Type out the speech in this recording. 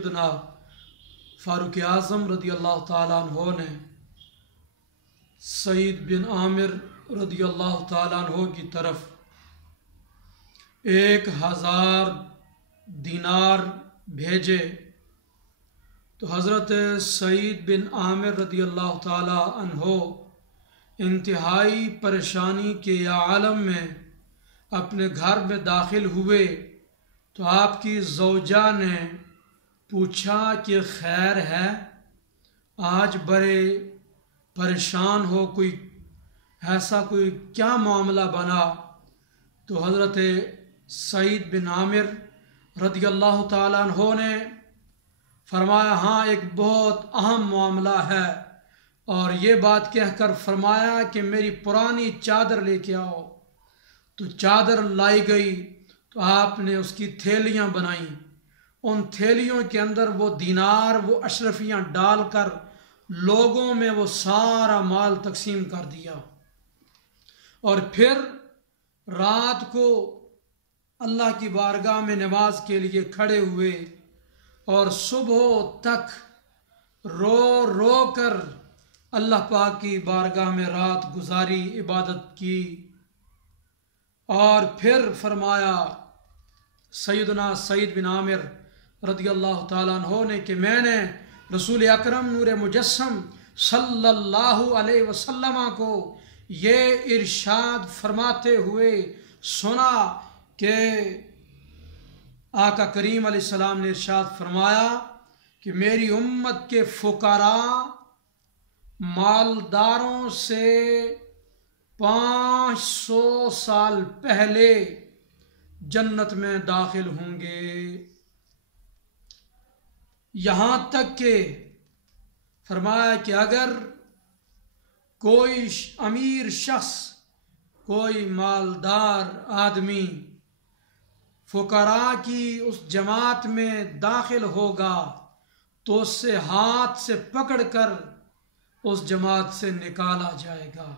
سیدنا فاروق اعظم رضی اللہ تعالیٰ عنہ نے سعید بن عامر رضی اللہ تعالیٰ عنہ کی طرف 1000 دینار بھیجے تو حضرت سعید بن عامر رضی اللہ تعالیٰ عنہ انتہائی پریشانی کے عالم میں اپنے گھر میں داخل ہوئے تو آپ کی زوجہ نے پوچھا کہ خیر ہے، آج بڑے پریشان ہو، کوئی ایسا کوئی کیا معاملہ بنا؟ تو حضرت سعید بن عامر رضی اللہ تعالیٰ عنہ نے فرمایا ہاں ایک بہت اہم معاملہ ہے، اور یہ بات کہہ کر فرمایا کہ میری پرانی چادر لے کے آؤ۔ تو چادر لائی گئی تو آپ نے اس کی تھیلیاں بنائیں، ان تھیلیوں کے اندر وہ دینار، وہ اشرفیاں ڈال کر لوگوں میں وہ سارا مال تقسیم کر دیا، اور پھر رات کو اللہ کی بارگاہ میں نماز کے لیے کھڑے ہوئے اور صبح تک رو رو کر اللہ پاک کی بارگاہ میں رات گزاری، عبادت کی۔ اور پھر فرمایا سیدنا سعید بن عامر رضی اللہ تعالیٰ عنہ نے کہ میں نے رسول اکرم نور مجسم صلی اللہ علیہ وسلم کو یہ ارشاد فرماتے ہوئے سنا کہ آقا کریم علیہ السلام نے ارشاد فرمایا کہ میری امت کے فقراء مالداروں سے 500 سال پہلے جنت میں داخل ہوں گے، یہاں تک کہ فرمایا کہ اگر کوئی امیر شخص، کوئی مالدار آدمی فقراء کی اس جماعت میں داخل ہوگا تو اس سے ہاتھ سے پکڑ کر اس جماعت سے نکالا جائے گا۔